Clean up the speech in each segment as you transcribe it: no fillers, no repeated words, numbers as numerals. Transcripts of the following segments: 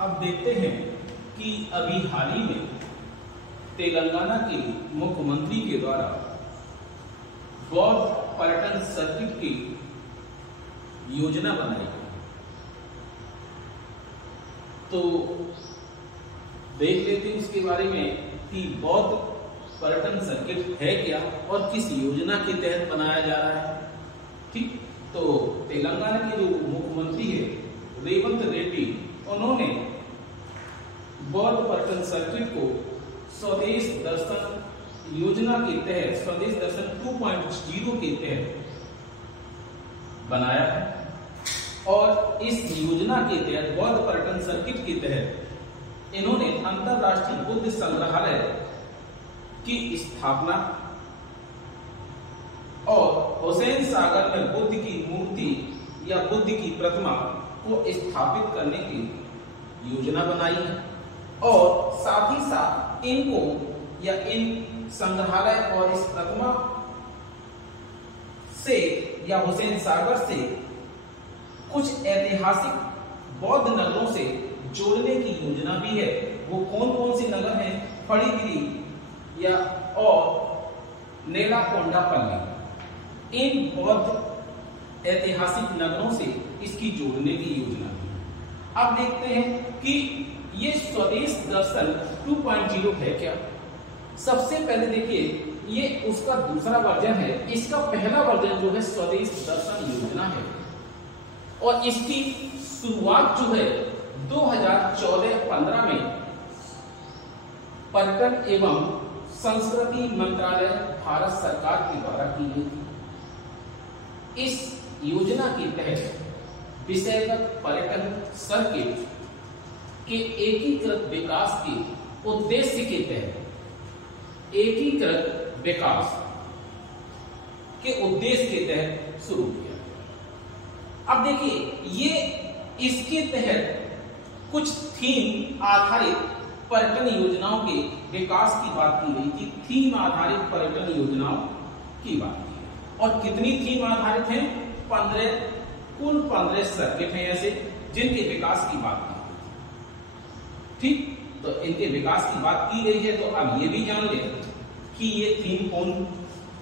अब देखते हैं कि अभी हाल ही में तेलंगाना के मुख्यमंत्री के द्वारा बौद्ध पर्यटन सर्किट की योजना बनाई गई। तो देख लेते हैं उसके बारे में कि बौद्ध पर्यटन सर्किट है क्या और किस योजना के तहत बनाया जा रहा है। ठीक, तो तेलंगाना के जो मुख्यमंत्री है रेवंत रेड्डी, उन्होंने बौद्ध पर्यटन सर्किट को स्वदेश दर्शन योजना के तहत, स्वदेश दर्शन 2.0 के तहत बनाया है। और इस योजना के तहत बौद्ध पर्यटन सर्किट के तहत इन्होंने अंतरराष्ट्रीय बुद्ध संग्रहालय की स्थापना और हुसैन सागर में बुद्ध की मूर्ति या बुद्ध की प्रतिमा को स्थापित करने की योजना बनाई है। और साथ ही साथ इनको या इन संग्रहालय और इस प्रतिमा से या हुसैन सागर से कुछ ऐतिहासिक बौद्ध नगरों से जोड़ने की योजना भी है। वो कौन कौन से नगर हैं? फड़ीगिरी या और नेलाकोंडापल्ली, इन बौद्ध ऐतिहासिक नगरों से इसकी जोड़ने की योजना है। अब देखते हैं कि ये स्वदेश दर्शन 2.0 है क्या। सबसे पहले देखिए, ये उसका दूसरा वर्जन है। इसका पहला वर्जन जो है स्वदेश दर्शन योजना है और इसकी शुरुआत जो है 2014-15 में पर्यटन एवं संस्कृति मंत्रालय भारत सरकार के द्वारा की गई थी। इस योजना के तहत विषयगत पर्यटन सर्किट के एकीकृत विकास के उद्देश्य के तहत, एकीकृत विकास के उद्देश्य के तहत शुरू किया। अब देखिए, ये इसके तहत कुछ थीम आधारित पर्यटन योजनाओं के विकास की बात की गई थी। थीम आधारित पर्यटन योजनाओं की बात की गई। और कितनी थीम आधारित हैं? 15, कुल 15 सर्किट हैं ऐसे जिनके विकास की बात की। ठीक, तो इनके विकास की बात की गई है। तो अब ये भी जान ले कि ये थीम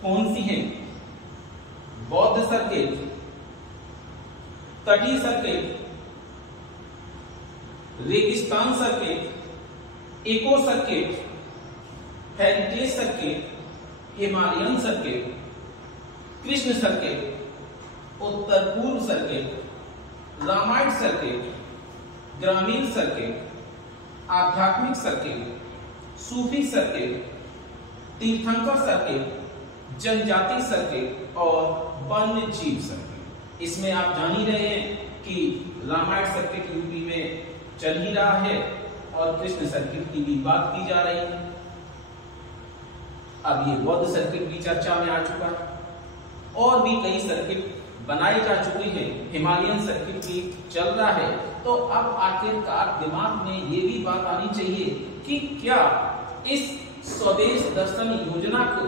कौन सी है। बौद्ध सर्किट, तटीय सर्किट, रेगिस्तान circuit, eco circuit, heritage circuit, Himalayan circuit, Krishna circuit, उत्तर पूर्व सर्किट, रामायण सर्किट, ग्रामीण सर्किट, आध्यात्मिक सर्किट, सूफी सर्किट, तीर्थंकर सर्किट, जनजाति सर्किट और वन्य जीव सर्किट। इसमें आप जान ही रहे हैं कि रामायण सर्किट यूपी में चल ही रहा है और कृष्ण सर्किट की भी बात की जा रही है। अब ये बौद्ध सर्किट भी चर्चा में आ चुका है और भी कई सर्किट बनाए जा चुके हैं। हिमालयन सर्किट भी चल रहा है। तो अब आखिरकार दिमाग में ये भी बात आनी चाहिए कि क्या इस स्वदेश दर्शन योजना को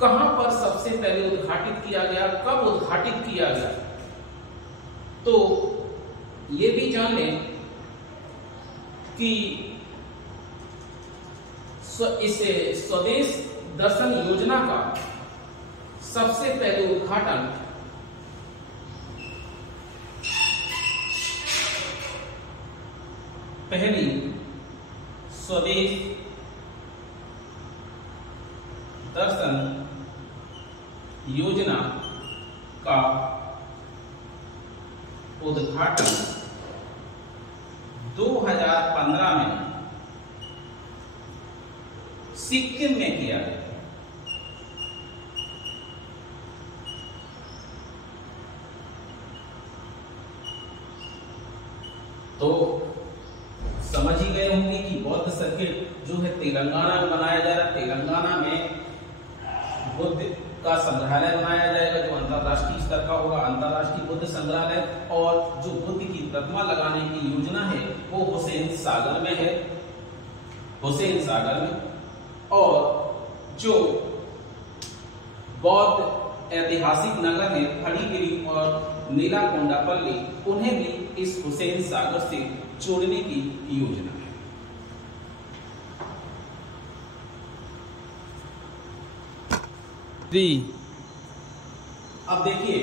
कहां पर सबसे पहले उद्घाटित किया गया, कब उद्घाटित किया गया। तो ये भी जान लें कि इस स्वदेश दर्शन योजना का सबसे पहले उद्घाटन पहली स्वदेश दर्शन योजना का उद्घाटन 2015 में सिक्किम में किया गया। तो समझ ही गए होंगे कि बौद्ध सर्किट जो है तेलंगाना में बनाया जा रहा है। तेलंगाना में बुद्ध का संग्रहालय बनाया जाएगा जो अंतरराष्ट्रीय स्तर का होगा, अंतरराष्ट्रीय बुद्ध संग्रहालय। और जो बुद्ध की प्रतिमा लगाने की योजना है वो हुसैन सागर में है, हुसैन सागर में। और जो बौद्ध ऐतिहासिक नगर है फड़ीगिरी और नीलाकोंडापल्ली, उन्हें भी इस हुसैन सागर से जोड़ने की योजना है। अब देखिए,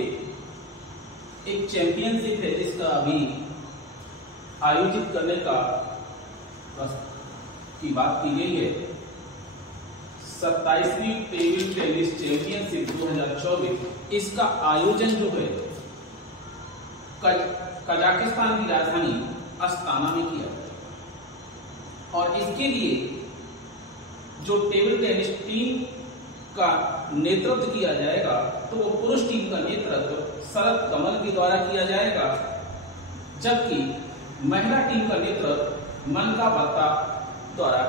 एक चैंपियनशिप है जिसका अभी आयोजित करने की बात की गई है। 27वीं टेबल टेनिस चैंपियनशिप 2024, इसका आयोजन जो है कजाकिस्तान की राजधानी अस्ताना में किया गया और इसके लिए जो टेबल टेनिस टीम का नेतृत्व किया जाएगा तो वो पुरुष टीम का नेतृत्व शरद कमल के द्वारा किया जाएगा, जबकि महिला टीम का नेतृत्व मनका बत्ता द्वारा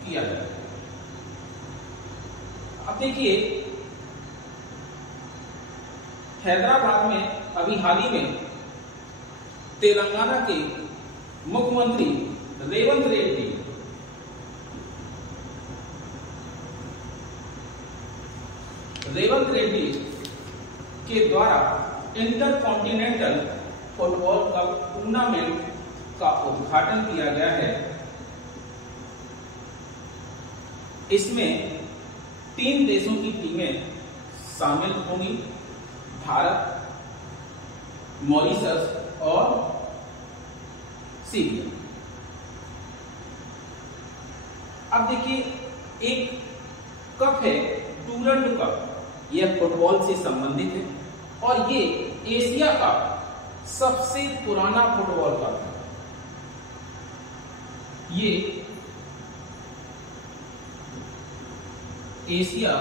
किया जाएगा। अब देखिए, हैदराबाद में अभी हाल ही में तेलंगाना के मुख्यमंत्री रेवंत रेड्डी के द्वारा इंटरकॉन्टिनेंटल फुटबॉल कप टूर्नामेंट का उद्घाटन किया गया है। इसमें 3 देशों की टीमें शामिल होंगी, भारत, मॉरिशस और सीरिया। अब देखिए, एक कप है डूरंड कप, यह फुटबॉल से संबंधित है और ये एशिया का सबसे पुराना फुटबॉल कप है। ये एशिया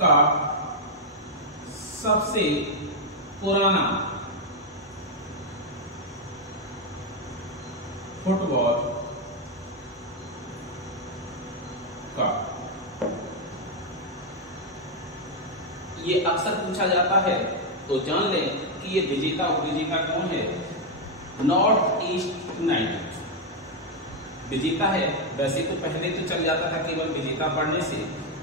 का सबसे पुराना फुटबॉल कप। ये अक्सर पूछा जाता है, तो जान लें कि ये विजेता उपविजेता कौन है। नॉर्थ ईस्ट यूनाइटेड विजेता है। वैसे तो पहले तो चल जाता था केवल विजेता पढ़ने से,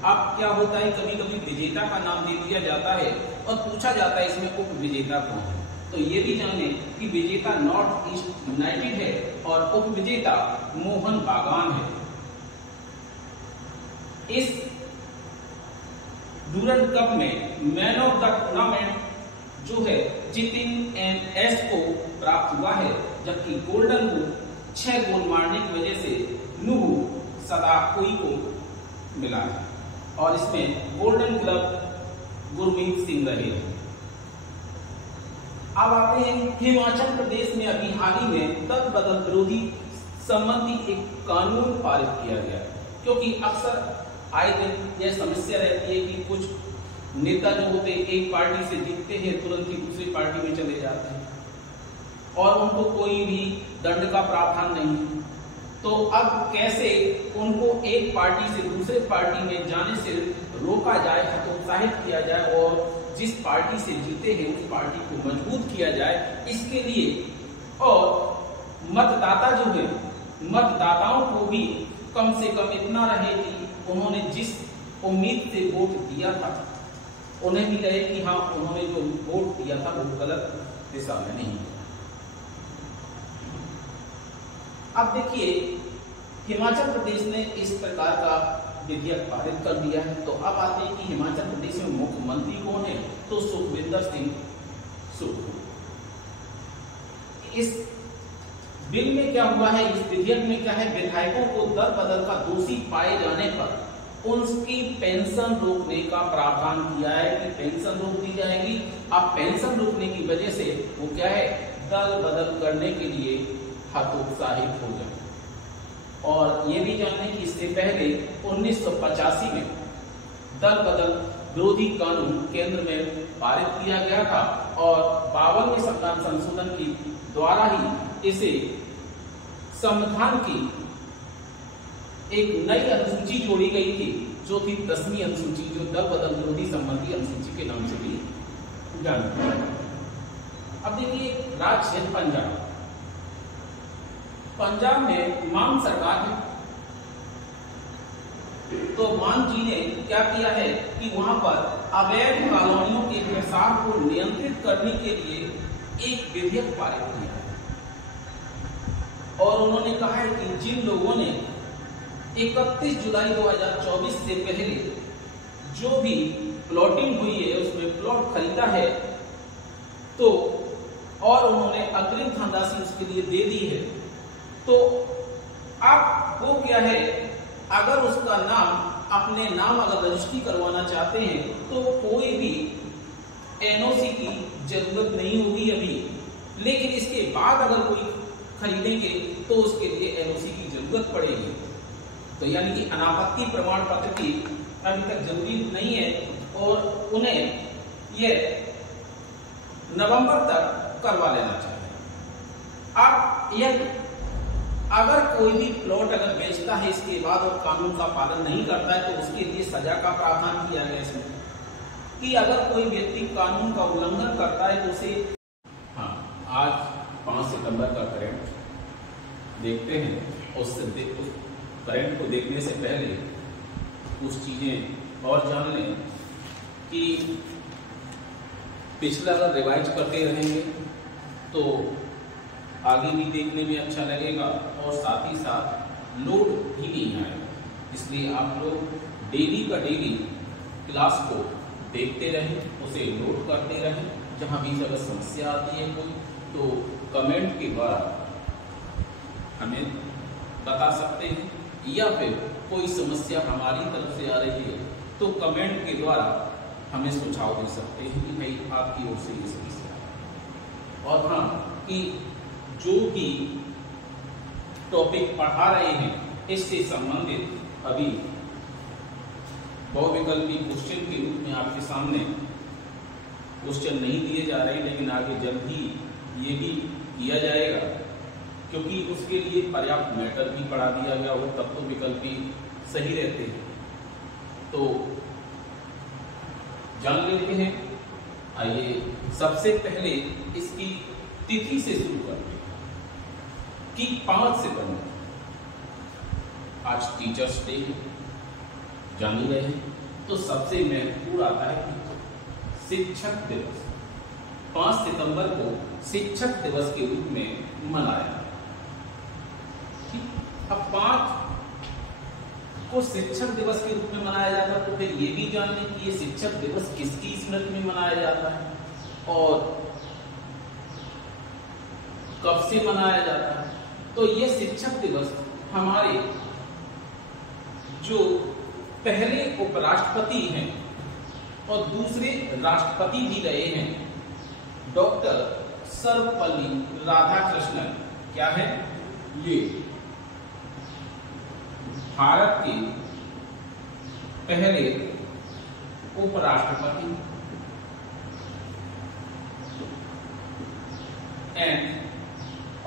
अब क्या होता है कभी कभी विजेता का नाम दे दिया जाता है और पूछा जाता है इसमें उप विजेता कौन है। तो ये भी जान लें कि विजेता नॉर्थ ईस्ट यूनाइटेड है और उप विजेता मोहन बागान है। इस डूरंड कप में मैन ऑफ द टूर्नामेंट जो है जितिन एस को प्राप्त हुआ है, जबकि गोल्डन बूट 6 गोल मारने की वजह से नूहू सदाकोई को मिला है और इसमें गोल्डन ग्लव गुरमीत सिंह रहे हैं। अब आते हैं हिमाचल प्रदेश में अभी हाल ही में दल बदल विरोधी संबंधी एक कानून पारित किया गया, क्योंकि अक्सर आए दिन यह समस्या रहती है कि कुछ नेता जो होते एक पार्टी से जीतते हैं तुरंत ही दूसरी पार्टी में चले जाते हैं और उनको कोई भी दंड का प्रावधान नहीं। तो अब कैसे उनको एक पार्टी से दूसरे पार्टी में जाने से रोका जाए, हतोत्साहित किया जाए और जिस पार्टी से जीते हैं उस पार्टी को मजबूत किया जाए, इसके लिए और मतदाता जो है मतदाताओं को भी कम से कम इतना रहे कि उन्होंने जिस उम्मीद से वोट दिया था उन्हें भी रहे कि हाँ उन्होंने जो वोट दिया था वो गलत दिशा में नहीं। अब देखिए, हिमाचल प्रदेश ने इस प्रकार का विधेयक पारित कर दिया है। तो अब आते हैं कि हिमाचल प्रदेश में मुख्यमंत्री कौन है, तो सुखविंदर सिंह सुक्खू। इस बिल में क्या हुआ है, इस विधेयक में क्या है, विधायकों को दल बदल का दोषी पाए जाने पर उनकी पेंशन रोकने का प्रावधान किया है कि पेंशन रोक दी जाएगी। अब पेंशन रोकने की वजह से वो क्या है, दल बदल करने के लिए हतोत्साहित हो गए। और ये भी जानने की इससे पहले 1985 में दल बदल विरोधी कानून केंद्र में पारित किया गया था और 52वें संविधान संशोधन की द्वारा ही इसे संविधान की एक नई अनुसूची जोड़ी गई थी, जो थी 10वीं अनुसूची, जो दल बदल विरोधी संबंधी अनुसूची के नाम से भी जानी जाती है। अब देखिए, राज्य है पंजाब। पंजाब में मान सरकार है, तो मान जी ने क्या किया है कि वहां पर अवैध कॉलोनियों के प्रसार को नियंत्रित करने के लिए एक विधेयक पारित किया है और उन्होंने कहा है कि जिन लोगों ने 31 जुलाई 2024 से पहले जो भी प्लॉटिंग हुई है उसमें प्लॉट खरीदा है तो और उन्होंने अग्रिम धनराशि उसके लिए दे दी है तो अब वो क्या है, अगर उसका नाम अपने नाम अगर रजिस्ट्री करवाना चाहते हैं तो कोई भी एनओसी की जरूरत नहीं होगी अभी, लेकिन इसके बाद अगर कोई खरीदेंगे तो उसके लिए एनओसी की जरूरत पड़ेगी। तो यानी कि अनापत्ति प्रमाण पत्र की अभी तक जरूरी नहीं है और उन्हें यह नवंबर तक करवा लेना चाहिए। अब यह अगर कोई भी प्लॉट अगर बेचता है इसके बाद और कानून का पालन नहीं करता है तो उसके लिए सजा का प्रावधान किया गया इसमें कि अगर कोई व्यक्ति कानून का उल्लंघन करता है तो उसे आज 5 सितंबर का करंट देखते हैं। उस करंट को देखने से पहले कुछ चीजें और जान लें कि पिछला अगर रिवाइज करते रहेंगे तो आगे भी देखने में अच्छा लगेगा और साथ ही साथ लोड भी नहीं आएगा। इसलिए आप लोग डेली का डेली क्लास को देखते रहें, उसे नोट करते रहें। जहां भी अगर समस्या आती है कोई तो कमेंट के द्वारा हमें बता सकते हैं या फिर कोई समस्या हमारी तरफ से आ रही है तो कमेंट के द्वारा हमें सुझाव दे सकते हैं कि भाई आपकी ओर से ये समस्या है। और हाँ कि जो भी टॉपिक पढ़ा रहे हैं इससे संबंधित अभी बहुविकल्पी क्वेश्चन के रूप में आपके सामने क्वेश्चन नहीं दिए जा रहे, लेकिन आगे जल्द ही ये भी किया जाएगा क्योंकि उसके लिए पर्याप्त मैटर भी पढ़ा दिया गया हो, तब तो विकल्पी सही रहते हैं। तो जान लेते हैं। आइए सबसे पहले इसकी तिथि से शुरू करते हैं कि 5 सितंबर आज टीचर्स डे जान गए हैं तो सबसे महत्वपूर्ण आता है कि शिक्षक दिवस 5 सितंबर को शिक्षक दिवस के रूप में मनाया। अब 5 को शिक्षक दिवस के रूप में मनाया जाता है तो फिर ये भी जान लें कि ये शिक्षक दिवस किसकी स्मृति में मनाया जाता है और कब से मनाया जाता है। तो ये शिक्षक दिवस हमारे जो पहले उपराष्ट्रपति हैं और दूसरे राष्ट्रपति भी रहे हैं डॉक्टर सर्वपल्ली राधाकृष्णन क्या है, ये भारत के पहले उपराष्ट्रपति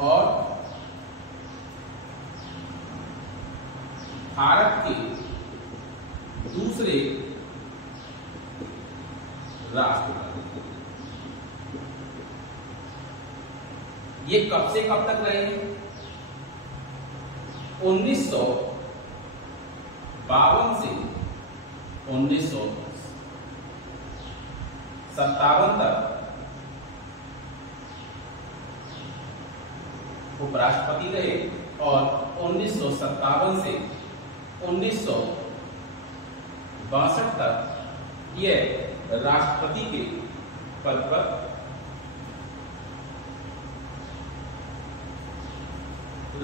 और भारत के दूसरे राष्ट्रपति। ये कब से कब तक रहे हैं? 1952 से 1957 तक उपराष्ट्रपति रहे और 1957 से 1962 तक यह राष्ट्रपति के पद पर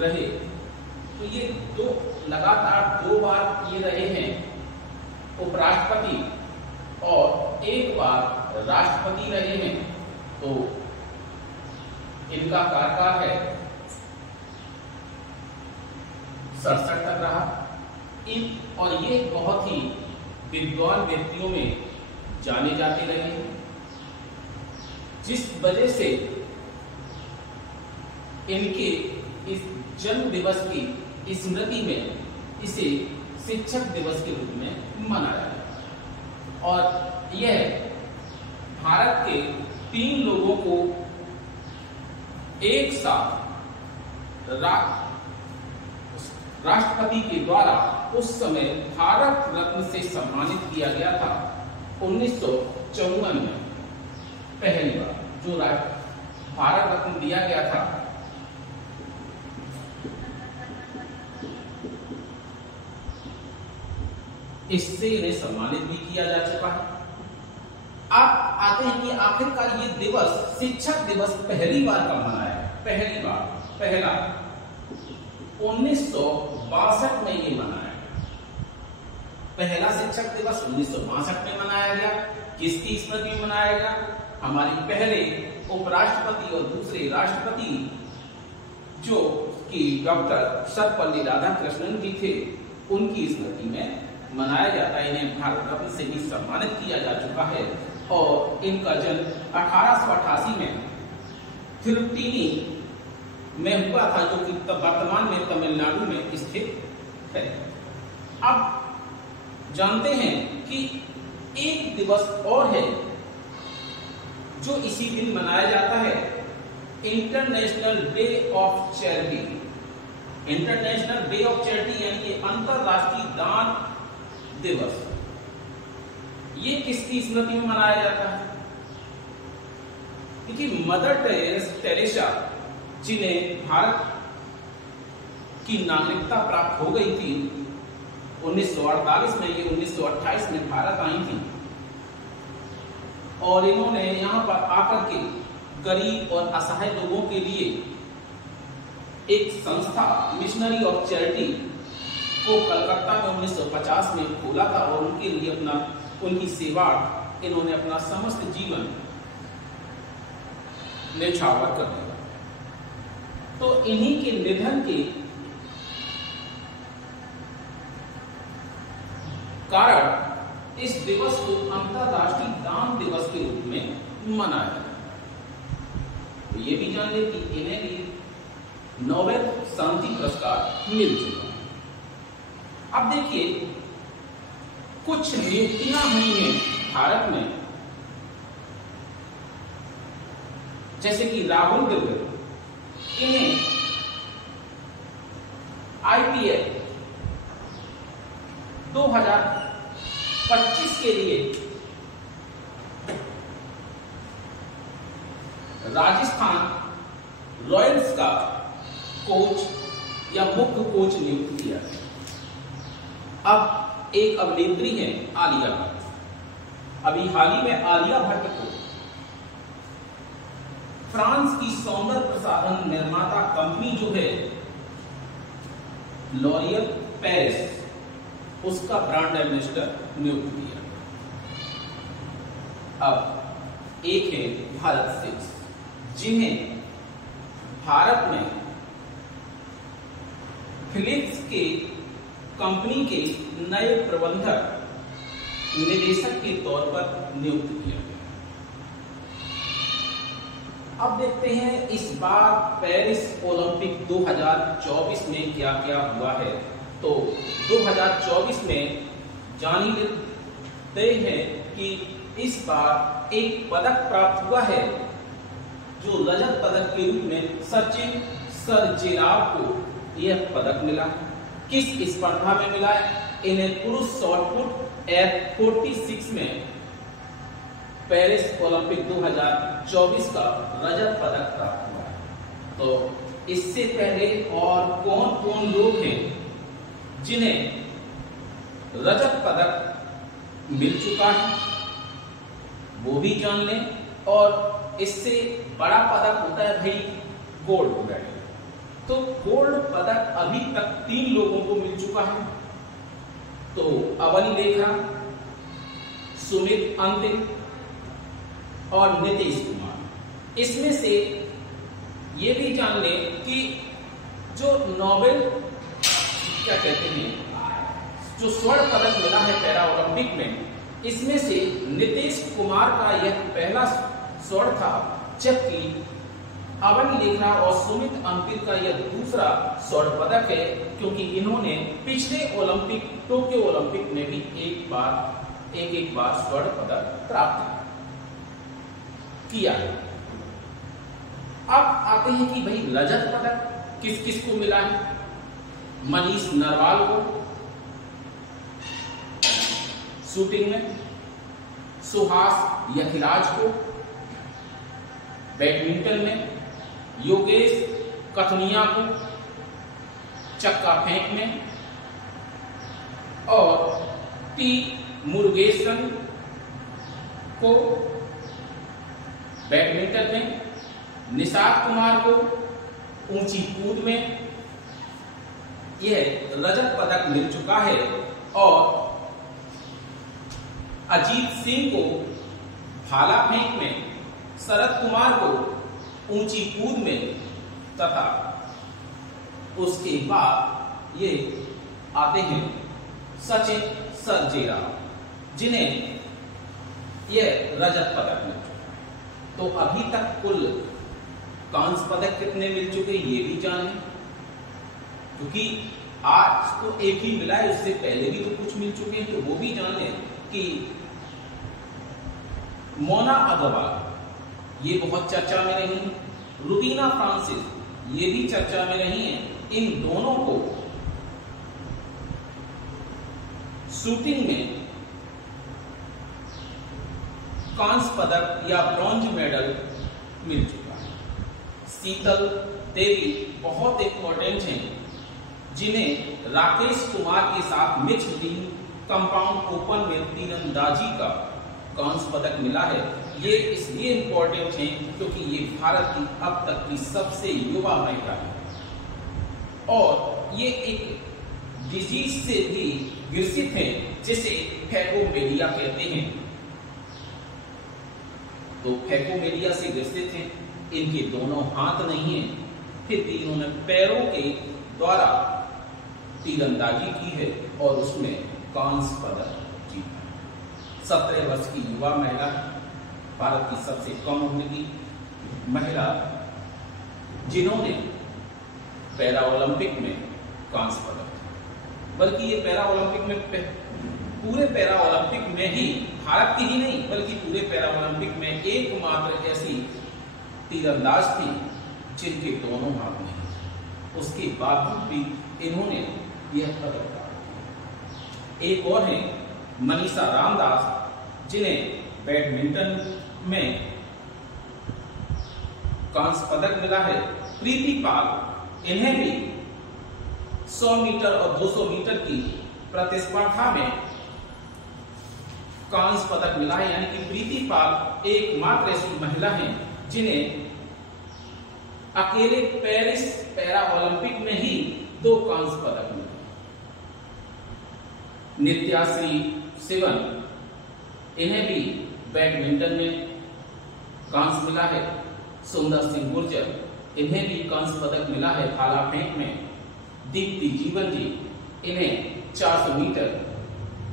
रहे। तो ये लगातार 2 बार ये रहे हैं उपराष्ट्रपति और 1 बार राष्ट्रपति रहे हैं। तो इनका कार्यकाल है 67 तक रहा। और ये बहुत ही विद्वान व्यक्तियों में जाने जाते रहे, जिस वजह से इनके इस जन्म दिवस की स्मृति में इसे शिक्षक दिवस के रूप में मनाया जाता है। और यह भारत के 3 लोगों को एक साथ राष्ट्रपति के द्वारा उस समय भारत रत्न से सम्मानित किया गया था 1954 में पहली बार, जो भारत रत्न दिया गया था। इससे इन्हें सम्मानित भी किया जा चुका है। आप आते हैं कि आखिरकार ये दिवस, शिक्षक दिवस पहली बार कब मनाया है? पहली बार, पहला 1962 में ये मनाया गया। पहला शिक्षक दिवस 1962 में मनाया गया। किसकी स्मृति में मनाया गया? हमारे पहले उपराष्ट्रपति और दूसरे राष्ट्रपति जो कि डॉक्टर सर्वपल्ली राधाकृष्णन जी थे, उनकी स्मृति में मनाया जाता है। इन्हें भारत रत्न से भी सम्मानित किया जा चुका है और इनका जन्म 1888 में तिरुपति में हुआ था, जो कि वर्तमान में तमिलनाडु में स्थित है। अब जानते हैं कि एक दिवस और है जो इसी दिन मनाया जाता है, international day of charity. International day of charity यानी कि अंतरराष्ट्रीय दान दिवस। ये किसकी स्मृति में मनाया जाता है? क्योंकि मदर टेरेसा, जिन्हें भारत की नागरिकता प्राप्त हो गई थी 1948 में, ये 1928 में भारत आई थी और इन्होंने यहाँ पर आकर के गरीब और असहाय लोगों के लिए एक संस्था मिशनरी ऑफ चैरिटी को कलकत्ता में 1950 में खोला था और उनके लिए उनकी सेवा इन्होंने अपना समस्त जीवन न्यौछावर कर दिया। तो इन्हीं के निधन के कारण इस दिवस को अंतरराष्ट्रीय दान दिवस के रूप में मनाया जाता है। तो ये भी जान ले कि इन्हें भी नोबेल शांति पुरस्कार मिल चुका है। अब देखिए, कुछ नियुक्तियां हुई हैं भारत में, जैसे कि राहुल द्रविड़, इन्हें IPL 2025 के लिए राजस्थान रॉयल्स का कोच या मुख्य कोच नियुक्त किया है। अब एक अभिनेत्री है आलिया भट्ट। अभी हाल ही में आलिया भट्ट को फ्रांस की सौंदर्य प्रसाधन निर्माता कंपनी जो है लॉरियल पेरिस, उसका ब्रांड एम्बेसडर नियुक्त किया। अब एक है भारत सिक्स, जिन्हें भारत में फिलिप्स के कंपनी के नए प्रबंधक निदेशक के तौर पर नियुक्त किया गया। अब देखते हैं इस बार पेरिस ओलंपिक 2024 में क्या क्या हुआ है। तो 2024 में जान ही लेते हैं कि इस बार एक पदक प्राप्त हुआ है, जो रजत पदक के रूप में सचिन सर्जेराव को यह पदक मिला। किस स्पर्धा में मिला है? इन्हें पुरुष शॉट पुट एट 46 में पेरिस ओलंपिक 2024 का रजत पदक प्राप्त हुआ है। तो इससे पहले और कौन कौन लोग हैं जिन्हें रजत पदक मिल चुका है, वो भी जान लें। और इससे बड़ा पदक होता है भाई गोल्ड मेडल। तो गोल्ड पदक अभी तक 3 लोगों को मिल चुका है। तो अवनी लेखा, सुमित अंतिम और नीतीश कुमार। इसमें से ये भी जान लें कि जो नोबेल क्या कहते हैं, जो स्वर्ण पदक मिला है पैरा ओलंपिक में, इसमें से नीतीश कुमार का यह पहला स्वर्ण था, जबकि अवनी लेखा और सुमित अंतिम का यह दूसरा स्वर्ण पदक है, क्योंकि इन्होंने पिछले ओलंपिक टोक्यो ओलंपिक में भी एक बार स्वर्ण पदक प्राप्त किया है। अब आते हैं कि भाई रजत पदक किस किस को मिला है। मनीष नरवाल को शूटिंग में, सुहास यतिराज को बैडमिंटन में योगेश कथुनिया को चक्का फेंक में और टी मुरुगेसन को बैडमिंटन में, निषाद कुमार को ऊंची कूद में यह रजत पदक मिल चुका है और अजीत सिंह को भाला फेंक में, शरद कुमार को ऊंची कूद में तथा उसके बाद ये आते हैं सचिन सर्जेराव जिन्हें यह रजत पदक मिल चुका है। तो अभी तक कुल कांस्य पदक कितने मिल चुके ये भी जाने, क्योंकि आज तो एक ही मिला है, उससे पहले भी तो कुछ मिल चुके हैं, तो वो भी जान लें कि मोना अग्रवाल ये बहुत चर्चा में रही, रुबीना फ्रांसिस ये भी चर्चा में रही हैं। इन दोनों को शूटिंग में कांस्य पदक या ब्रॉन्ज मेडल मिल चुका है। शीतल देवी बहुत इंपॉर्टेंट हैं, जिन्हें राकेश कुमार के साथ मिक्स्ड टीम कंपाउंड ओपन में तीरंदाजी का कांस्य पदक मिला है। ये इसलिए इंपॉर्टेंट है क्योंकि ये भारत की अब तक की सबसे युवा महिला है और ये एक डिजीज से भी ग्रसित है जिसे फैकोमेलिया कहते हैं। तो फैकोमेलिया से ग्रसित हैं, इनके दोनों हाथ नहीं है, फिर भी इन्होंने पैरों के द्वारा तीरंदाजी की है और उसमें कांस्य पदक जीता। 17 वर्ष की युवा महिला, भारत की सबसे कम उम्र की महिला जिन्होंने पैरा ओलंपिक में कांस्य पदक, बल्कि ये पैरा ओलंपिक में पूरे पैरा ओलंपिक में ही भारत की ही नहीं बल्कि पूरे पैरा ओलंपिक में एकमात्र ऐसी तीरंदाज थी जिनके दोनों हाथ नहीं थे। उसके बावजूद भी इन्होंने यह पदक प्राप्त किया। एक और है मनीषा रामदास जिन्हें बैडमिंटन में कांस्य पदक मिला है। प्रीति पाल, इन्हें भी 100 मीटर और 200 मीटर की प्रतिस्पर्धा में कांस्य पदक मिला है, यानी कि प्रीति पाल एकमात्र ऐसी महिला हैं जिन्हें अकेले पेरिस पैरा ओलंपिक में ही 2 कांस्य पदक मिले। नित्याश्री सिवन, इन्हें भी बैडमिंटन में कांस्य मिला है। सुंदर सिंह गुर्जर, इन्हें भी कांस्य पदक मिला है भाला फेंक में। दीप्ति जीवन जी, इन्हें 400 मीटर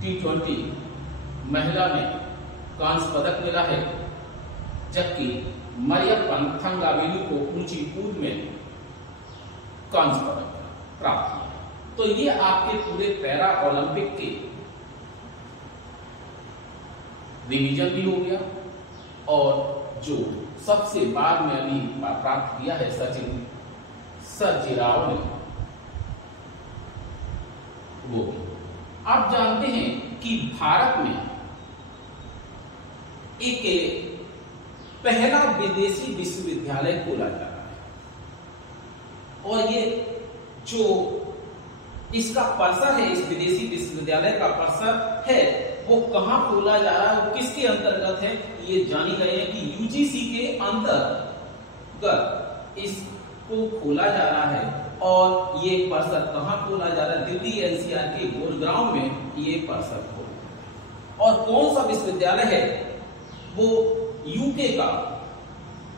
T20 महिला में कांस्य पदक मिला है, जबकि मरियप्पन थंगावेलु को ऊंची कूद में कांस्य पदक प्राप्त हुआ। तो ये आपके पूरे पैरा ओलंपिक के रिवीजन भी हो गया और जो सबसे बाद में अभी प्राप्त किया है सचिन सर्जेराव ने, वो आप जानते हैं कि भारत में एक पहला विदेशी विश्वविद्यालय खोला जा रहा है और ये जो इसका परिसर है, इस विदेशी विश्वविद्यालय का परिसर है, वो कहां खोला जा रहा है, वो किसके अंतर्गत है, ये जानी गए हैं कि यूजीसी के अंतर्गत इसको खोला जा रहा है। और ये परिसर कहां खोला जा रहा है, दिल्ली एनसीआर के गुरुग्राम में ये परिसर खोला। और कौन सा विश्वविद्यालय है, वो यूके का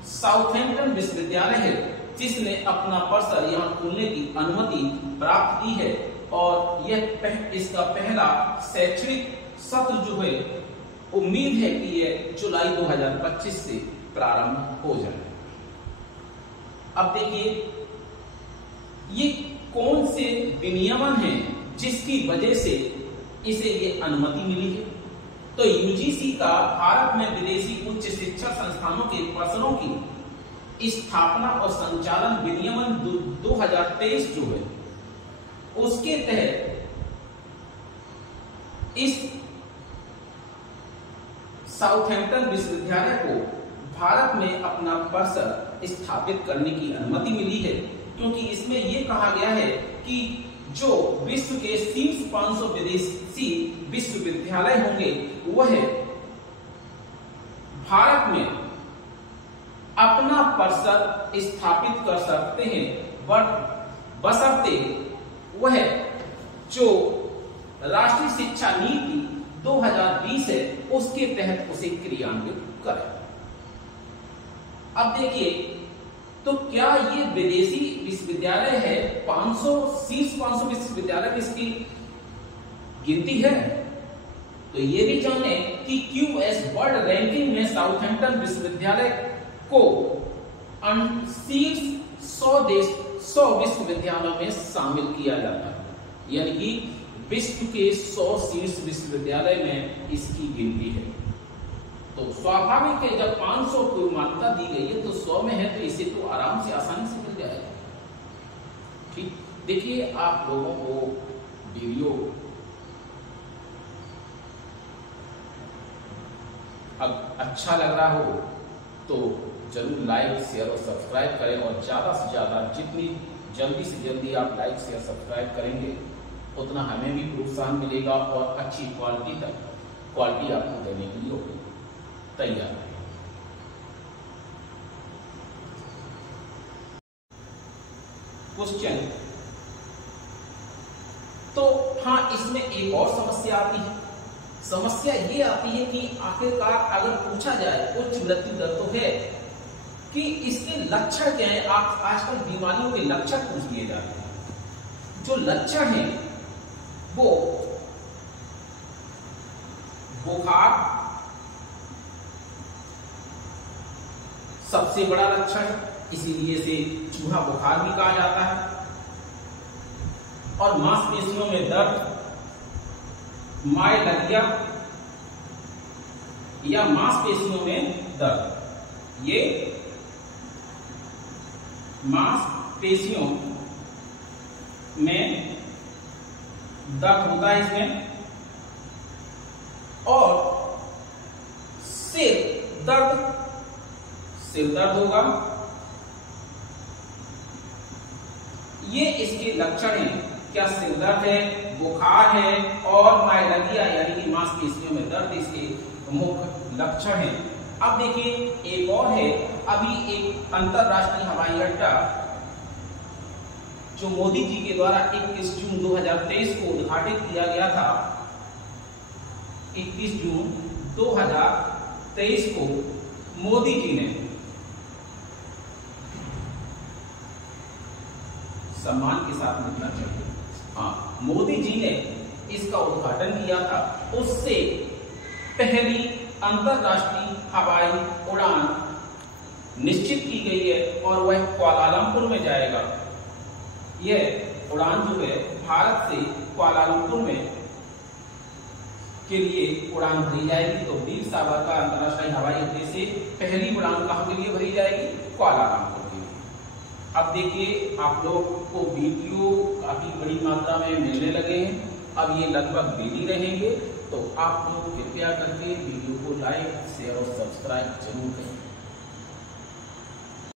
साउथहैम्पटन विश्वविद्यालय है, जिसने अपना परिसर यहां खोलने की अनुमति प्राप्त की है। और यह इसका पहला शैक्षणिक सत्र जो है, उम्मीद है कि यह जुलाई 2025 से प्रारंभ हो जाए। अब देखिए ये कौन से विनियमन हैं जिसकी वजह से इसे ये अनुमति मिली है। तो यूजीसी का भारत में विदेशी उच्च शिक्षा संस्थानों के परिसरों की स्थापना और संचालन विनियमन 2023 जो है, उसके तहत इस साउथहैम्पटन विश्वविद्यालय को भारत में अपना परिसर स्थापित करने की अनुमति मिली है, क्योंकि इसमें यह कहा गया है कि जो विश्व के शीर्ष 500 विदेशी विश्वविद्यालय होंगे वह भारत में अपना परिसर स्थापित कर सकते हैं, बशर्ते वह जो राष्ट्रीय शिक्षा नीति 2020 है उसके तहत उसे क्रियान्वित करें। अब देखिए, तो क्या ये विदेशी विश्वविद्यालय है 500 शीर्ष 500 विश्वविद्यालय में इसकी गिनती है? तो ये भी जाने कि QS वर्ल्ड रैंकिंग में साउथहैम्पटन विश्वविद्यालय को शीर्ष 100 विश्वविद्यालयों में शामिल किया जाता है, यानी कि विश्व के 100 शीर्ष विश्वविद्यालय में इसकी गिनती है। तो स्वाभाविक है, जब 500 को मान्यता दी गई है तो 100 में है तो इसे तो आराम से आसानी से मिल जाएगा। ठीक, देखिए आप लोगों को वीडियो अब अच्छा लग रहा हो तो जरूर लाइक शेयर और सब्सक्राइब करें, और ज्यादा से ज्यादा जितनी जल्दी से जल्दी आप लाइक शेयर सब्सक्राइब करेंगे उतना हमें भी प्रोत्साहन मिलेगा और अच्छी क्वालिटी आपको देने के लिए तैयार है। क्वेश्चन, तो हाँ, इसमें एक और समस्या आती है। समस्या ये आती है कि आखिरकार अगर पूछा जाए उच्च मृत्यु दर तो है कि इसके लक्षण क्या है। आजकल बीमारियों के लक्षण पूछ लिए जाते हैं। जो लक्षण है वो बुखार सबसे बड़ा लक्षण है, इसीलिए इसे चूहा बुखार भी कहा जाता है। और मांसपेशियों में दर्द, माइलैरिया या मांसपेशियों में दर्द, ये मांसपेशियों में दर्द होता है इसमें। और सिर दर्द होगा, ये इसके लक्षण हैं। क्या सिर दर्द है, बुखार है और माइलैरिया यानी कि मांसपेशियों में दर्द इसके मुख्य लक्षण हैं। अब देखिए एक और है, अभी एक अंतरराष्ट्रीय हवाई अड्डा जो मोदी जी के द्वारा 21 जून 2023 को उद्घाटित किया गया था। 21 जून 2023 को मोदी जी ने, सम्मान के साथ लिखना चाहिए, हाँ, मोदी जी ने इसका उद्घाटन किया था। उससे पहली अंतरराष्ट्रीय हवाई उड़ान निश्चित की गई है और वह कुआलालंपुर में जाएगा। यह उड़ान जो है भारत से कुआलालंपुर में के लिए उड़ान भरी जाएगी। तो वीर सावरकर अंतरराष्ट्रीय हवाई अड्डे से पहली उड़ान कहां के लिए भरी जाएगी? कुआलालंपुर के लिए। अब देखिए आप लोग को वीडियो काफी बड़ी मात्रा में मिलने लगे हैं, अब ये लगभग डेली रहेंगे, तो आप लोग कृपया करके वीडियो को लाइक शेयर और सब्सक्राइब जरूर करें।